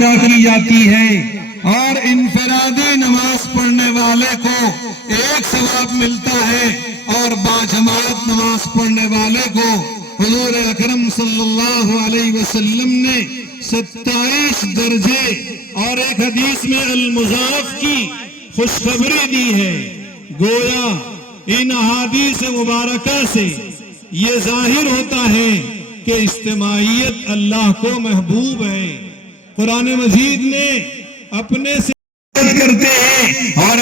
کی جاتی ہے اور انفرادی نماز پڑھنے والے کو 1 ثواب ملتا ہے اور باجماعت نماز پڑھنے والے کو حضور اکرم صلی اللہ علیہ وسلم نے 27 درجے اور ایک حدیث میں المضاعف کی خوشخبری دی ہے۔ گویا ان احادیث مبارکہ سے یہ ظاہر ہوتا ہے کہ اجتماعیت اللہ کو محبوب ہے۔ قرآن مجید نے اپنے سے کرتے ہیں اور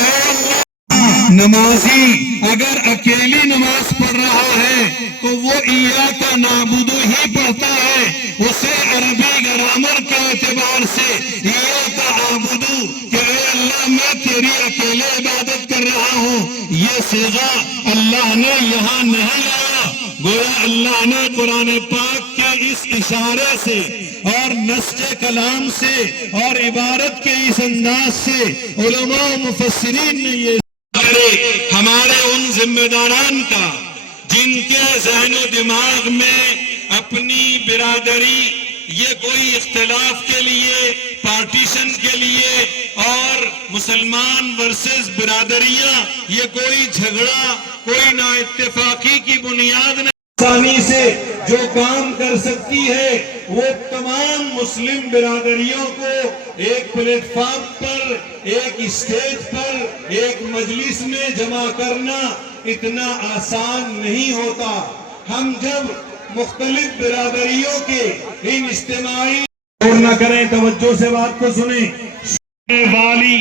نمازی اگر اکیلی نماز پڑھ رہا ہے تو وہ ایاک نعبد ہی پڑھتا ہے، اسے عربی گرامر کے اعتبار سے ایاک اعبد کہ اے اللہ میں تیری اکیلے عبادت کر رہا ہوں، یہ صیغہ اللہ نے یہاں نہیں لایا۔ گویا اللہ نے قرآن پاک کے اس اشارے سے اور نسج کلام سے اور عبارت کے اس انداز سے علماء و مفسرین نے یہ ہمارے ان ذمہ داران کا جن کے ذہن و دماغ میں اپنی برادری یہ کوئی اختلاف کے لیے، پارٹیشن کے لیے اور مسلمان ورسز برادریاں یہ کوئی جھگڑا، کوئی نا اتفاقی کی بنیاد نہیں، آسانی سے جو کام کر سکتی ہے وہ تمام مسلم برادریوں کو ایک پلیٹ فارم پر، ایک اسٹیج پر، ایک مجلس میں جمع کرنا اتنا آسان نہیں ہوتا۔ ہم جب مختلف برادریوں کے ان اجتماعی اور نہ کریں، توجہ سے بات کو سنیں، والی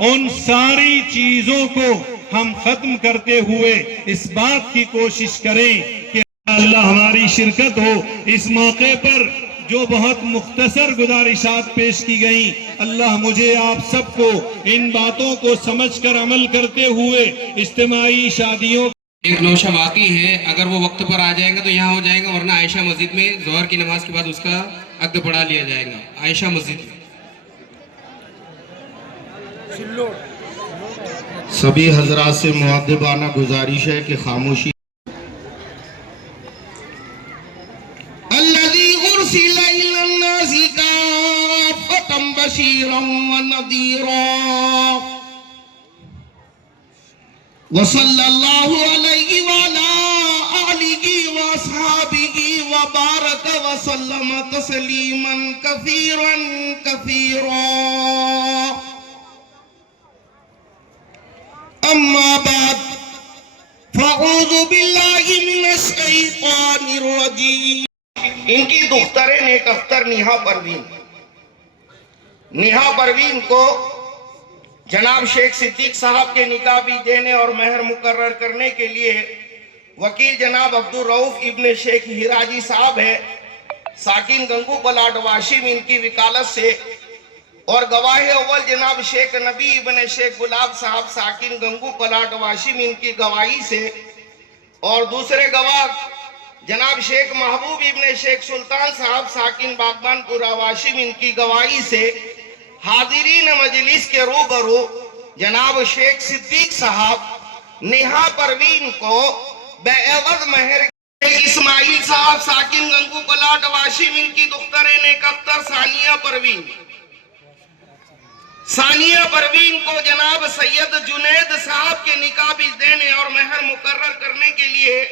ان ساری چیزوں کو ہم ختم کرتے ہوئے اس بات کی کوشش کریں کہ اللہ ہماری شرکت ہو۔ اس موقع پر جو بہت مختصر گزارشات پیش کی گئیں، اللہ مجھے آپ سب کو ان باتوں کو سمجھ کر عمل کرتے ہوئے اجتماعی شادیوں ایک نوشہ واقعی ہے، اگر وہ وقت پر آ جائیں گا تو یہاں ہو جائیں گا، ورنہ عائشہ مسجد میں ظہر کی نماز کے بعد اس کا عقد پڑھا لیا جائے گا عائشہ مسجد میں۔ سبھی حضرات سے مؤدبانہ گزارش ہے کہ خاموشی۔ الذی ارسل الی الناس کافۃ بشیرا ونذیرا وصلی اللہ علیہ وعلی آلہ واصحابہ وبارک وسلم تسلیما کثیرا کثیرا۔ اما بعد فاعوذ باللہ من الشیطان الرجیم۔ ان کی دختر نیک اختر نیہا پروین کو جناب شیخ صدیق صاحب کے نکاح بھی دینے اور مہر مقرر کرنے کے لیے وکیل جناب عبدالرؤف ابن شیخ ہراجی صاحب ہے، ساکن گنگو پلاٹ واشم، ان کی وکالت سے، اور گواہ اول جناب شیخ نبی ابن شیخ گلاب صاحب، ساکن گنگو پلاٹ واشم، ان کی گواہی سے، اور دوسرے گواہ جناب شیخ محبوب ابن شیخ سلطان صاحب، ساکن باغبان پورا واشم، ان کی گواہی سے حاضرین مجلس کے روبرو جناب شیخ صدیق صاحب نیہا پروین کو بے عوض مہر اسماعیل صاحب، ساکن گنگو پلاٹ واشم، ان کی دختر نیک اختر ثانیہ پروین کو جناب سید جنید صاحب کے نکاح بھی دینے اور مہر مقرر کرنے کے لیے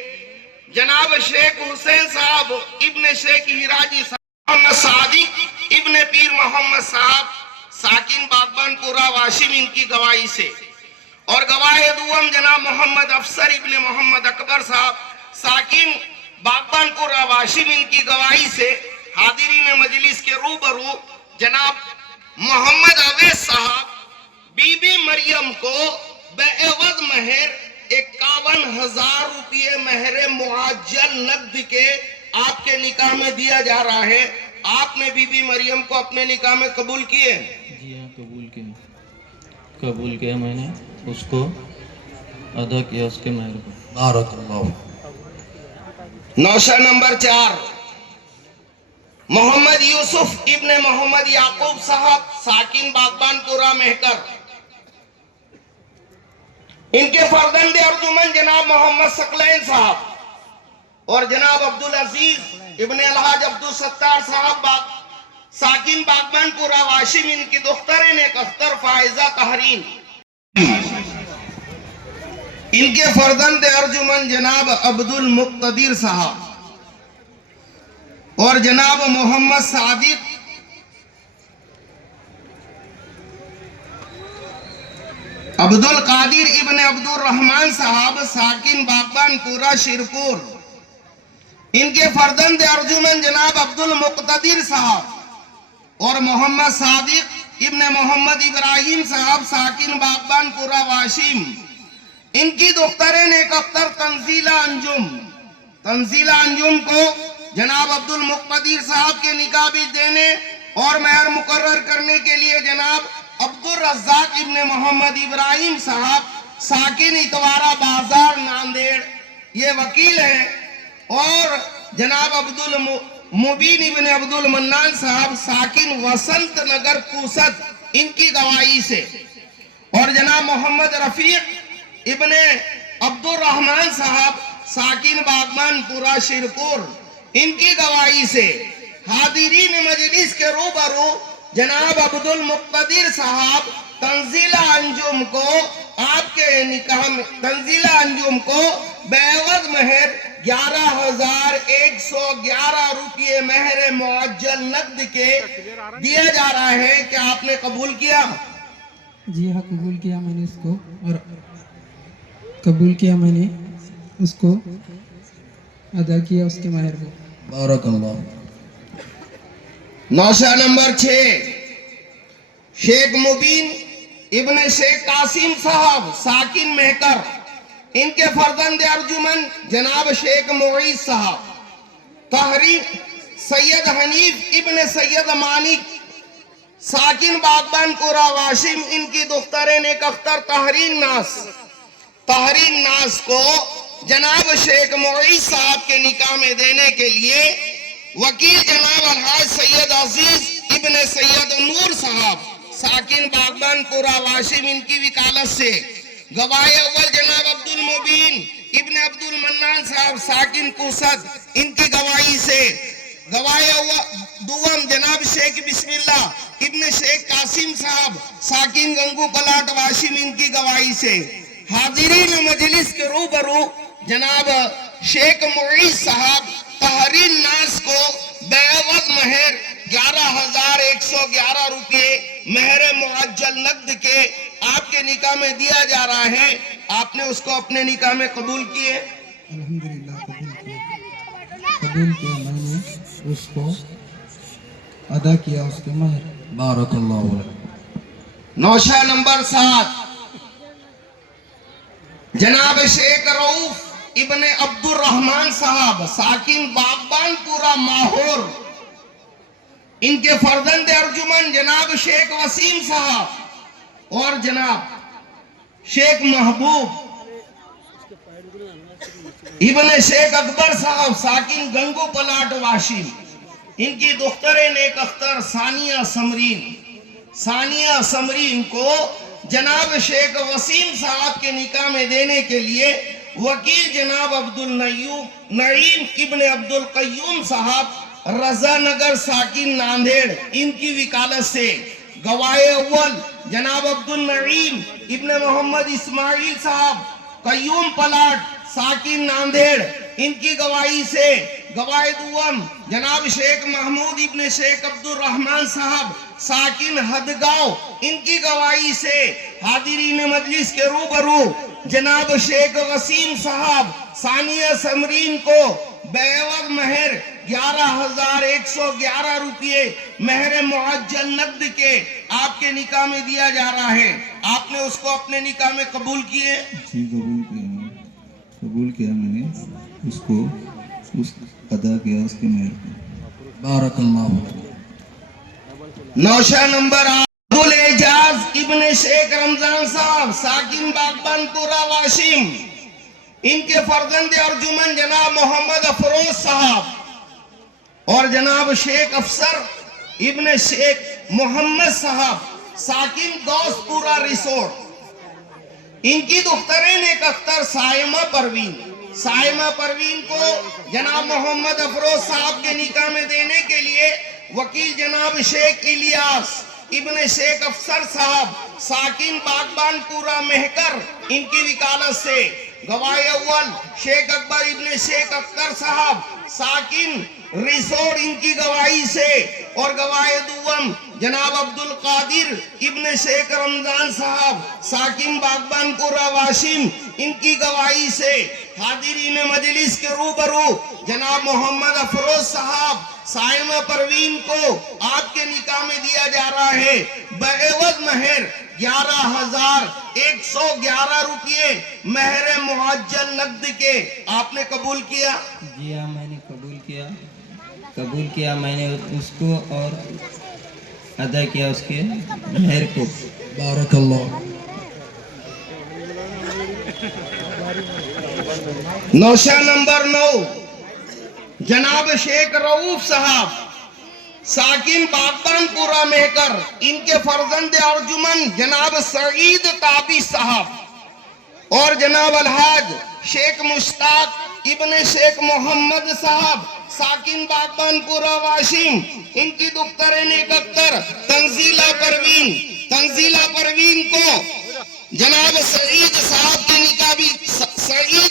جناب شیخ حسین صاحب ابن شیخ ہراجی صاحب، محمد صادق ابن پیر محمد صاحب، ساکن باغبان پورا واشم، ان کی گواہی سے، اور گواہ دوم جناب محمد افسر ابن محمد اکبر صاحب، ساکن باغبان پورا واشم، ان کی گواہی سے حاضرین مجلس کے روبرو جناب محمد اویس صاحب بی بی مریم کو بے عوض مہر 51,000 روپے مہر معجل نقد کے آپ کے نکاح میں دیا جا رہا ہے۔ آپ نے بی بی مریم کو اپنے نکاح میں قبول کیے؟ جی ہاں، قبول کیا میں نے، اس کو ادا کیا، اس کے مہر کو۔ بارک اللہ۔ نوشہ نمبر 4 محمد یوسف ابن محمد یعقوب صاحب، ساکن باغبان پورا مہکر، ان کے فرزند ارجمن جناب محمد ثقلین صاحب اور جناب عبدالعزیز ابن الحاج عبدالستار صاحب، साकिन बागबानपुरा वाशिम, इनकी दुख्तर नेक अख्तर फायजा तहरीन, इनके फर्जंद अर्जुमन जनाब अब्दुल मुक्तदिर साहब और जनाब मोहम्मद सादिक, अब्दुल कादिर इब्ने अब्दुल रहमान साहब साकिन बागबानपुरा शिरपुर, इनके फर्जंद अर्जुमन जनाब अब्दुल मुक्तदिर साहब और मोहम्मद सादिक इब्ने मोहम्मद इब्राहिम साहब साकिन बागबानपुरा वाशिम, इनकी दुख्तर नेक अख्तर तंजीला अंजुम को जनाब अब्दुल मुक्तदिर साहब के निकाह भी देने और मेहर मुकर्रर करने के लिए जनाब अब्दुल रज़्ज़ाक इब्ने मोहम्मद इब्राहिम साहब साकिन इतवारा बाजार नांदेड़, ये वकील हैं, और जनाब अब्दुल मुबीन इब्ने अब्दुल मन्नान साहब साकिन वसंत नगर पूसत, इनकी गवाही से, और जनाब मोहम्मद रफीक इब्ने अब्दुल रहमान साहब साकिन बागबानपुरा शिरपुर, इनकी गवाही से हादिरीन मजलिस के रूबरू जनाब अब्दुल मुक्तदिर साहब तंजीला अंजुम को आपके निकाह में, तंजीला अंजुम को बेवज महर 11,111 रुपये महर मुअज्जल नकद के दिया जा रहा है। क्या आपने कबूल किया? जी हाँ, कबूल किया मैंने इसको, और कबूल किया मैंने उसको, अदा किया उसके महर को। बारकल्लाह। नौशा नंबर 6 शेख मुबीन इब्ने शेख कासिम साहब साकिन मेहकर, इनके फर्जंद अर्जुमन जनाब शेख मुईज साहब, तहरीर सैयद हनीफ इब्ने सैयद मानिक साकिन बागबानपुरा वाशिम, इनकी दुख्तर नेक अख्तर तहरीन नास को जनाब शेख मुईज साहब के निकाह में देने के लिए वकील जनाब अलहाज सैयद अजीज इब्ने सैयद नूर साहब साकिन बागबानपुरा वाशिम, इनकी वकालत से गवाह अव्वल जनाब अब्दुल मुबीन इब्ने अब्दुल मन्नान साहब साकिन कुसद, इनकी गवाही से गवाह दुवम जनाब शेख बिस्मिल्लाह इब्ने शेख कासिम साहब साकिन गंगू पलाट वाशिम, इनकी गवाही से हाजिरीन मजलिस के रूबरू जनाब शेख मुईज साहब तहरीर नास को बेवज महर 11,111 रुपये महर मुअज्जल नकद के आपके निकाह में दिया जा रहा है। आपने उसको अपने निकाह में कबूल किए? अल्हम्दुलिल्लाह कबूल किया मैंने उसको, अदा किया उसके महर। बारकल्लाह। नौशा नंबर 7 जनाब शेख रऊफ इब्ने अब्दुल रहमान साहब साकिन बागबानपुरा माहौर, इनके फर्जंद अर्जुमन जनाब शेख वसीम साहब और जनाब शेख महबूब इब्ने शेख अकबर साहब साकिन गंगू पलाट वाशिम, इनकी दुख्तर नेक अख्तर सानिया समरीन को जनाब शेख वसीम साहब के निकाह में देने के लिए वकील जनाब अब्दुल नईम इब्ने अब्दुल कय्यूम साहब रजा नगर साकिन नांदेड़, इनकी वकालत से गवाह अव्वल जनाब अब्दुल नईम इब्ने मोहम्मद इस्माइल साहब कय्यूम पलाट साकिन नांदेड़, इनकी गवाही से गवाह दुवम जनाब शेख महमूद इब्ने शेख अब्दुल रहमान साहब साकिन हदगांव, इनकी गवाही से हादिरीन मजलिस के रूबरू जनाब शेख वसीम साहब सानिया समरीन को बेवज महर 11,111 रुपये महर मुअज्जल नकद के आपके निकाह में दिया जा रहा है। आपने उसको अपने निकाह में कबूल किए? जी कबूल किया मैंने उसको, अदा किया उसके महर को। बारकल्लाह। नौशा नंबर 8 अब्दुल एजाज इब्ने शेख रमजान साहब साकिन बागबानपुरा वाशिम, इनके फर्जंद अर्जुमन जनाब मोहम्मद अफरोज साहब और जनाब शेख अफसर इब्ने शेख मोहम्मद साहब साकिन गौसपुरा रिसोर्ट, इनकी दुख्तरें नेक अख्तर साइमा परवीन को जनाब मोहम्मद अफरोज साहब के निकाह में देने के लिए वकील जनाब शेख इलियास इब्ने शेख अफसर साहब साकिन बागबानपुरा मेहकर इनकी वकालत से, गवाह अव्वल शेख अकबर इब्ने शेख अख्तर साहब साकिन रिसोड इनकी गवाही से, और गवाह दुवम जनाब अब्दुल कादिर इब्ने शेख रमजान साहब साकिन बागबानपुरा वाशिम इनकी गवाही से, हाजिरीन मजलिस के रूबरू जनाब मोहम्मद अफरोज साहब साइमा परवीन को आपके निकाह में दिया जा रहा है बएवज महर 11,111 रुपये महर मुअज्जल नकद के। आपने कबूल किया? जी हाँ, मैंने कबूल किया मैंने उसको और अदा किया उसके महर को। बारकल्लाह। नौशा नंबर 9 जनाब शेख रऊफ साहब साकिन बागबानपुरा मेहकर इनके फर्जंद अर्जुमन जनाब सईद ताबी साहब, और जनाब अलहाज शेख मुश्ताक इब्ने शेख मोहम्मद साहब साकिन बागबानपुरा वाशिम इनकी दुख्तर नेक अख्तर तंजीला परवीन को जनाब सईद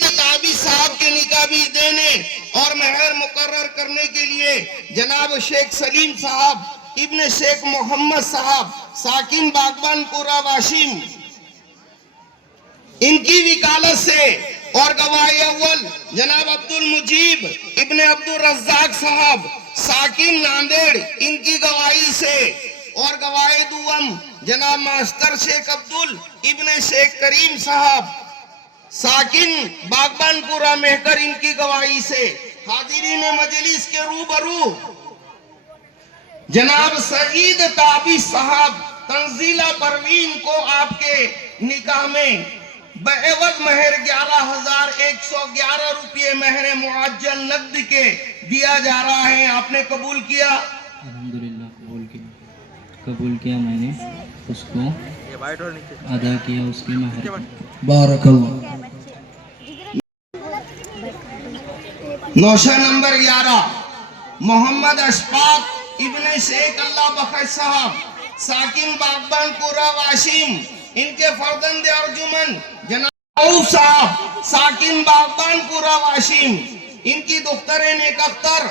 ताबी साहब के निकाबी देने और महर मुकर्रर करने के लिए जनाब शेख सलीम साहब इब्ने शेख मोहम्मद साहब साकिन बागबानपुरा वाशिम इनकी वकालत से, और गवाह अव्वल जनाब अब्दुल मुजीब इब्ने अब्दुल रज्जाक साहब साकिन नांदेड़ इनकी गवाही से, और गवाह दुवम जनाब मास्टर शेख अब्दुल इब्ने शेख करीम साहब साकिन बागबानपुरा मेहकर इनकी गवाही से, हाजिरीन मजलिस के रूबरू जनाब सईद ताबी साहब तंजीला परवीन को आपके निकाह में बएवज महर 11,111 रुपये महर मुअज्जल नकद के दिया जा रहा है। आपने कबूल किया? अल्हम्दुलिल्लाह कबूल किया मैंने उसको अदा किया उसकी महर को। बारकल्लाह। नौशा नंबर 11 मोहम्मद अशफाक इब्ने शेख अल्लाह बख्श साहब साकिन बागबानपुरा वाशिम इनके फर्जंद अर्जुमन जनाब रऊफ साहब साकिन बागबानपुरा वाशिम इनकी दुख्तर नेक अख्तर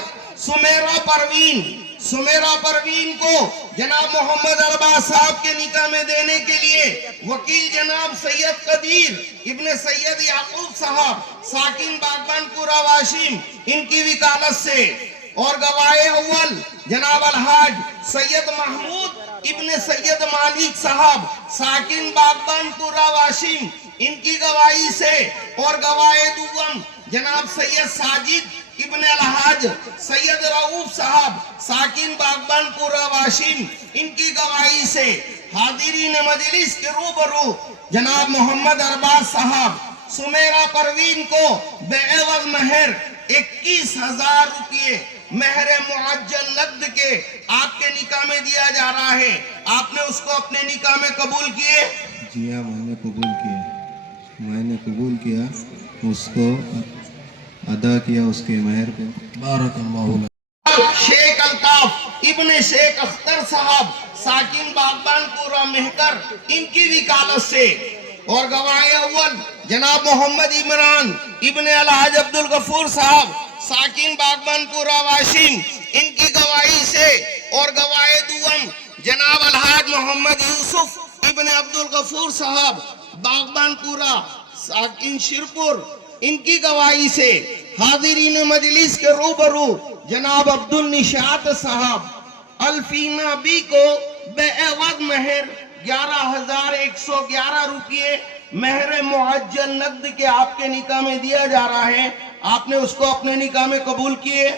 सुमेरा परवीन को जनाब मोहम्मद अरबाज साहब के निकाह में देने के लिए वकील जनाब सैयद कदीर इब्ने सैयद याकूब साहब साकिन बागबानपुरा वाशिम इनकी वकालत से, और गवाह अव्वल जनाब अलहाज सैयद महमूद इब्ने सैयद मालिक साहब साकिन बागबानपुरा वाशिम इनकी गवाही से, और गवाह दुवम जनाब सैयद साजिद इब्ने अलहाज सैयद रऊफ साहब साकिन बागबानपुरा वाशिम इनकी गवाही से, हाजिरीन मजलिस के रूबरू जनाब मोहम्मद अरबाज साहब सुमेरा परवीन को बेएवज महर 21,000 रुपये महर मुअज्जल नकद के आपके निकाह में दिया जा रहा है। आपने उसको अपने निकाह में कबूल किए? जी हाँ, मैंने कबूल किया उसको अदा किया उसके महर को। बारकल्लाह। शेख अल्ताफ इब्ने शेख अख्तर साहब साकिन बागबानपुरा मेहकर इनकी वकालत से, और गवाह अव्वल जनाब मोहम्मद इमरान इब्ने अलहाज अब्दुल गफूर साहब साकिन बागबानपुरा वाशिम इनकी गवाही से, और गवाह दुवम जनाब अलहाज मोहम्मद यूसुफ इब्ने अब्दुल गफूर साहब बागबानपुरा साकिन शिरपुर इनकी गवाही से, हाजिरीन मजलिस के रूबरू जनाब अब्दुल निशात साहब अल्फीना बी को बेएवज महर 11,111 रुपये महर मुअज्जल नकद के आपके निकाह में दिया जा रहा है। आपने उसको अपने निकाह में कबूल किए?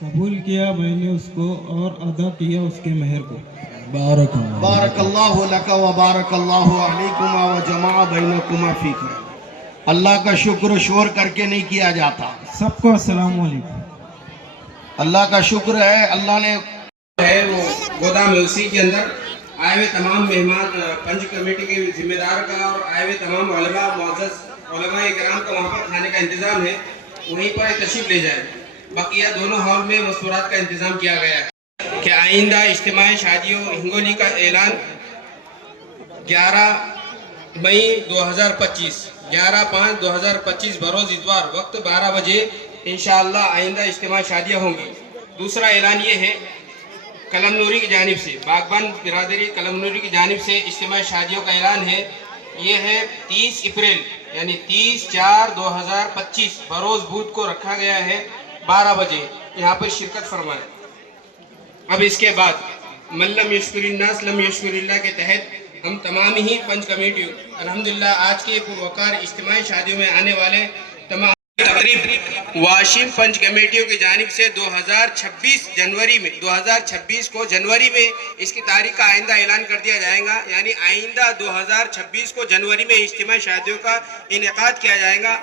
कबूल किया मैंने उसको और अदा किया उसके महर को। बारकल्लाह। बारकल्लाहु लका व बारकल्लाहु अलैकुमा व जमा बैनकुमा फी खैर। अल्लाह का शुक्र शोर करके नहीं किया जाता। सबको अस्सलाम वालेकुम। अल्लाह का शुक्र है, अल्लाह ने है वो गोदाम है, उसी के अंदर आए हुए तमाम मेहमान पंच कमेटी के जिम्मेदार का और आए हुए तमाम उलमा मुअज़्ज़ज़ उलमा इकराम का वहाँ पर खाने का इंतजाम है, वहीं पर तशरीफ ले जाए। बकिया दोनों हॉल में मस्तूरात का इंतजाम किया गया है। کہ آئندہ اجتماعی شادیوں ہنگولی کا اعلان 11 مئی 2025 11/5/2025 بروز اتوار وقت 12 بجے انشاءاللہ آئندہ اجتماعی شادیاں ہوں گی۔ دوسرا اعلان یہ ہے قلم نوری کی جانب سے، باغبان برادری قلم نوری کی جانب سے اجتماعی شادیوں کا اعلان ہے۔ یہ ہے 30 اپریل یعنی 30/4/2025 بروز بدھ کو رکھا گیا ہے 12 بجے، یہاں پر شرکت فرمائیں۔ اب اس کے بعد من لم یشکر الناس لم یشکر اللہ کے تحت ہم تمام ہی پنچ کمیٹیوں الحمدللہ آج کے پروقار اجتماعی شادیوں میں آنے والے تمام تقریب واشم پنچ کمیٹیوں کی جانب سے 2026 کو جنوری میں اس کی تاریخ کا آئندہ اعلان کر دیا جائے گا، یعنی آئندہ 2026 کو جنوری میں اجتماعی شادیوں کا انعقاد کیا جائے گا۔